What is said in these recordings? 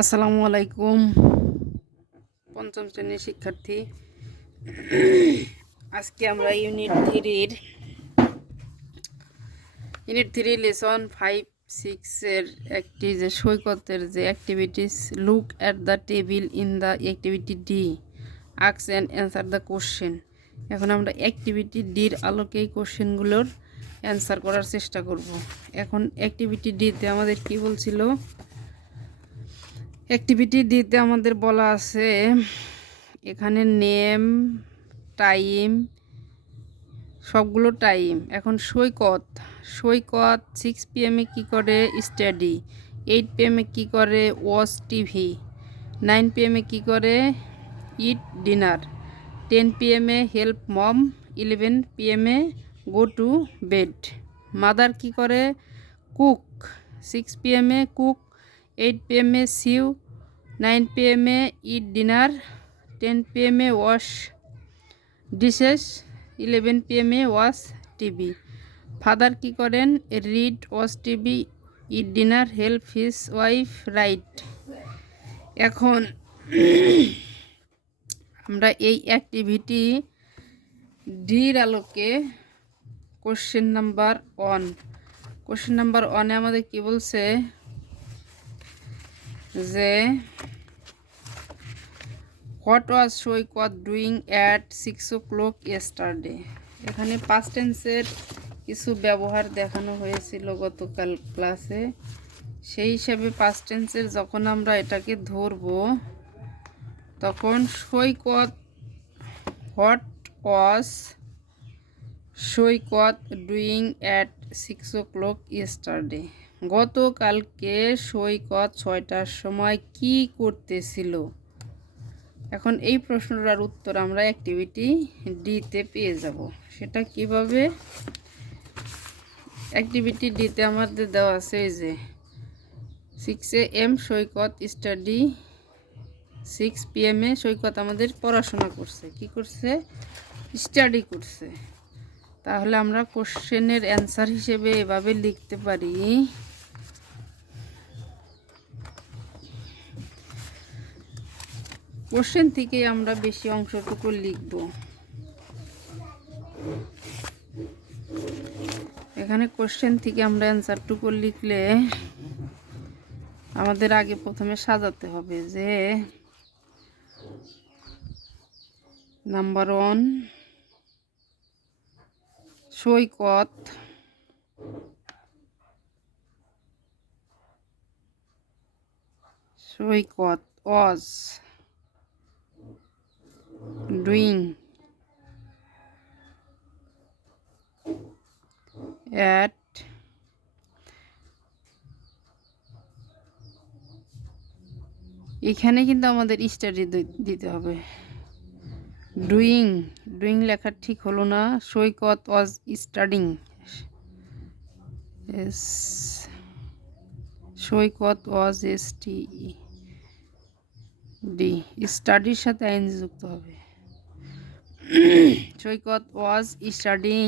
আসসালামু আলাইকুম। পঞ্চম শ্রেণীর শিক্ষার্থী, আজকে আমরা ইউনিট থ্রি লেসন 5-6 একটি যে সৈকতের যে activities look at the table in the activity D ask and answer the question. এখন আমরা অ্যাক্টিভিটি ডির আলোকে এই কোশ্চেনগুলোর অ্যান্সার করার চেষ্টা করব। এখন অ্যাক্টিভিটি ডিতে আমাদের কি বলছিল? অ্যাক্টিভিটি ডিতে আমাদের বলা আছে এখানে নেম, টাইম, সবগুলো টাইম। এখন সৈকত 6 PM কী করে? স্টাডি। 8 PM কী করে? Watch TV. 9 PM কী করে? Eat dinner. 10 PM help mom. 11 PM go to bed. Mother কী করে? Cook. 6 PM cook. 8 PM sew. 9 PM eat dinner. 10 PM wash dishes. 11 PM watch TV. Father কী করেন? Read, watch TV, eat dinner, help his wife right. এখন আমরা এই activity ডির আলোকে question number 1 আমাদের কি বলছে যে what was Saikat doing at 6 o'clock yesterday। এখানে পাস্ট টেন্সের কিছু ব্যবহার দেখানো হয়েছিল গতকাল ক্লাসে, সেই হিসাবে পাস্ট টেন্সের যখন আমরা এটাকে ধরব তখন Saikat what was Saikat doing at 6 o'clock yesterday। গতকালকে সৈকত 6টার সময় কি করতেছিল। এখন এই প্রশ্নটার উত্তর আমরা অ্যাক্টিভিটি ডিতে পেয়ে যাব। সেটা কিভাবে? অ্যাক্টিভিটি ডিতে আমাদের দেওয়া আছে এই যে 6 AM সৈকত স্টাডি। 6 PM সৈকত আমাদের পড়াশোনা করছে। কি করছে? স্টাডি করছে। তাহলে আমরা কোশ্চেনের অ্যান্সার হিসেবে এভাবে লিখতে পারি, কোশ্চেন থেকে আমরা বেশি অংশটুকু লিখব। এখানে কোশ্চেন থেকে আমরা অ্যান্সারটুকু লিখলে আমাদের আগে প্রথমে সাজাতে হবে যে number 1 Saikat was doing at এখানে কিন্তু আমাদের স্টাডি দিতে হবে। ডুইং লেখা ঠিক হলো না। সৈকত was studying. Saikat was D, স্টাডির সাথে আইএনজি যুক্ত হবে। Saikat was studying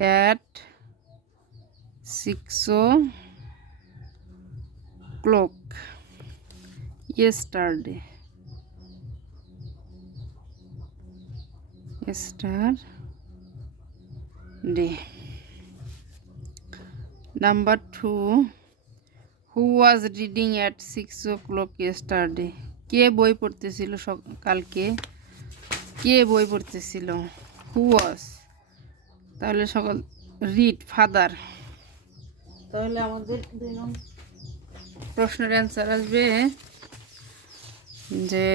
at 6 o'clock yesterday। Number 2 who was reading at 6 o'clock yesterday। কে বই পড়তেছিল কালকে? কে বই পড়তেছিল? হু ওয়াজ। তাহলে সকাল রিড ফাদার। তাহলে আমাদের 2 নং প্রশ্নের অ্যান্সার আসবে যে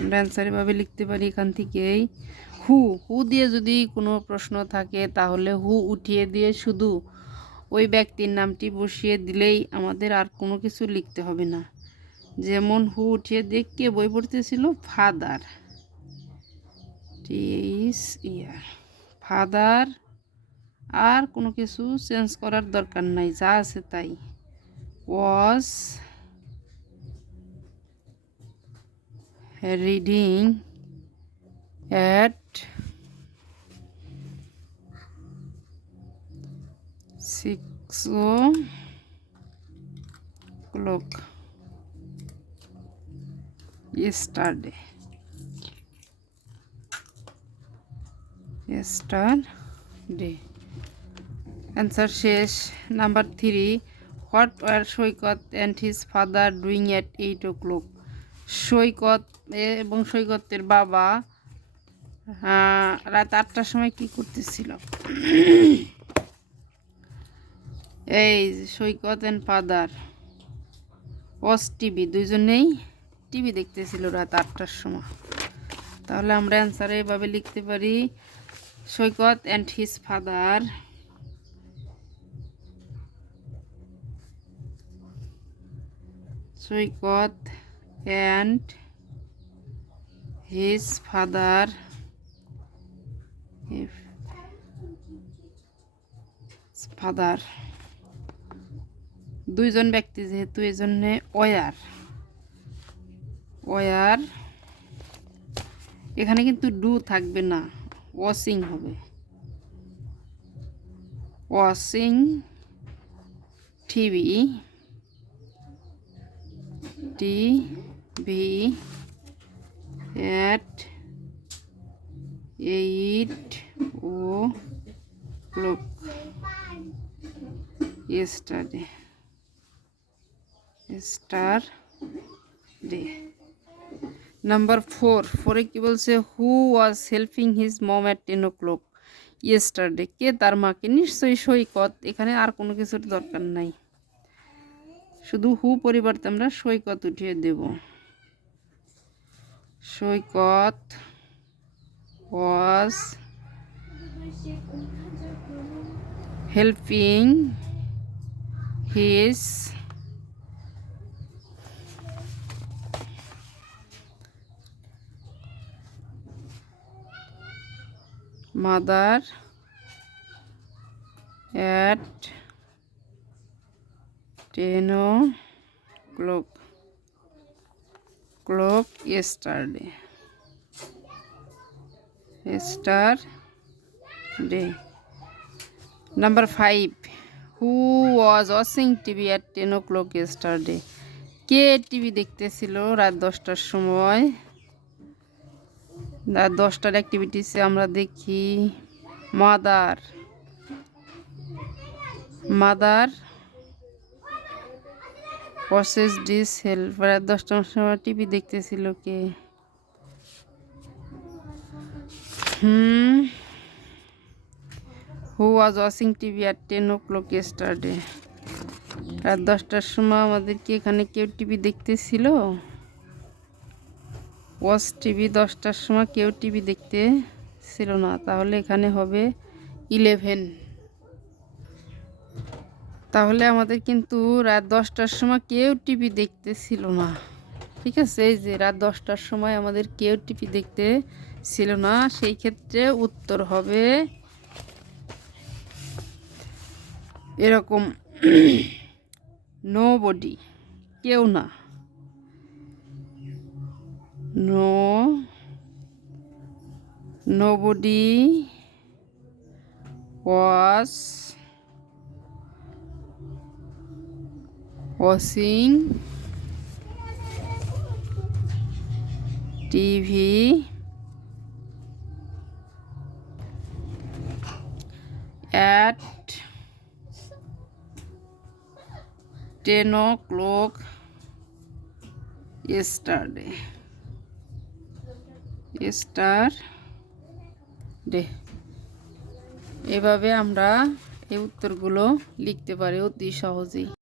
আমরা অ্যান্সার এভাবে লিখতে পারি এখান থেকেই হু দিয়ে যদি কোনো প্রশ্ন থাকে তাহলে হু উঠিয়ে দিয়ে শুধু ওই ব্যক্তির নামটি বসিয়ে দিলেই আমাদের আর কোনো কিছু লিখতে হবে না। যেমন হু উঠিয়ে দিয়ে কে বই পড়তেছিল? ফাদার। ফাদার, আর কোনো কিছু চেঞ্জ করার দরকার নাই, যা আছে তাই। Was reading at 6 o'clock yesterday. Answer শেষ। Number 3, what were Saikat and his father doing at 8 o'clock? Saikat এবং সৈকতের বাবা রাত 8টার সময় কি করতেছিল? এই Saikat and father watch TV, দুইজনেই টিভি দেখতেছিল রাত 8টার সময়। তাহলে আমরা অ্যান্সারে এভাবে লিখতে পারি, Saikat and his father Saikat and his father দুইজন ব্যক্তি, যেহেতু এই জন্য ওয়ার এখানে কিন্তু ডু থাকবে না, ওয়াচিং হবে। Watching TV at 8 o'clock yesterday. Number 4 কি বলছে? Who was helping his mom at 10 o'clock yesterday? কে তার মাকে? নিশ্চয়ই সৈকত। এখানে আর কোনো কিছুর দরকার নাই, শুধু হু পরিবর্তে আমরা সৈকত উঠিয়ে দেব। Saikat was helping his mother at 10 o'clock yesterday. Number 5, who was watching TV at 10 o'clock yesterday? কে টিভি দেখতেছিল রাত 10টার সময়? রাত 10টার অ্যাক্টিভিটিসে আমরা দেখি মাদার ওয়াচেস ডিশ হেল্প। রাত 10টার সময় টিভি দেখতেছিল কে? Who was watching TV at 10 o'clock yesterday? রাত 10টার সময় আমাদের কি এখানে কেউ টিভি দেখতেছিল? ওয়াচ টিভি, 10টার সময় কেউ টিভি দেখতে ছিল না, তাহলে এখানে হবে 11। তাহলে আমাদের কিন্তু রাত 10টার সময় কেউ টিভি দেখতেছিল না, ঠিক আছে? এই যে রাত 10টার সময় আমাদের কেউ টিভি দেখতে ছিল না, সেই ক্ষেত্রে উত্তর হবে এরকম, নোবডি, কেউ না। Nobody was watching TV at 10 o'clock yesterday. এভাবে আমরা এই উত্তরগুলো লিখতে পারি অতি সহজেই।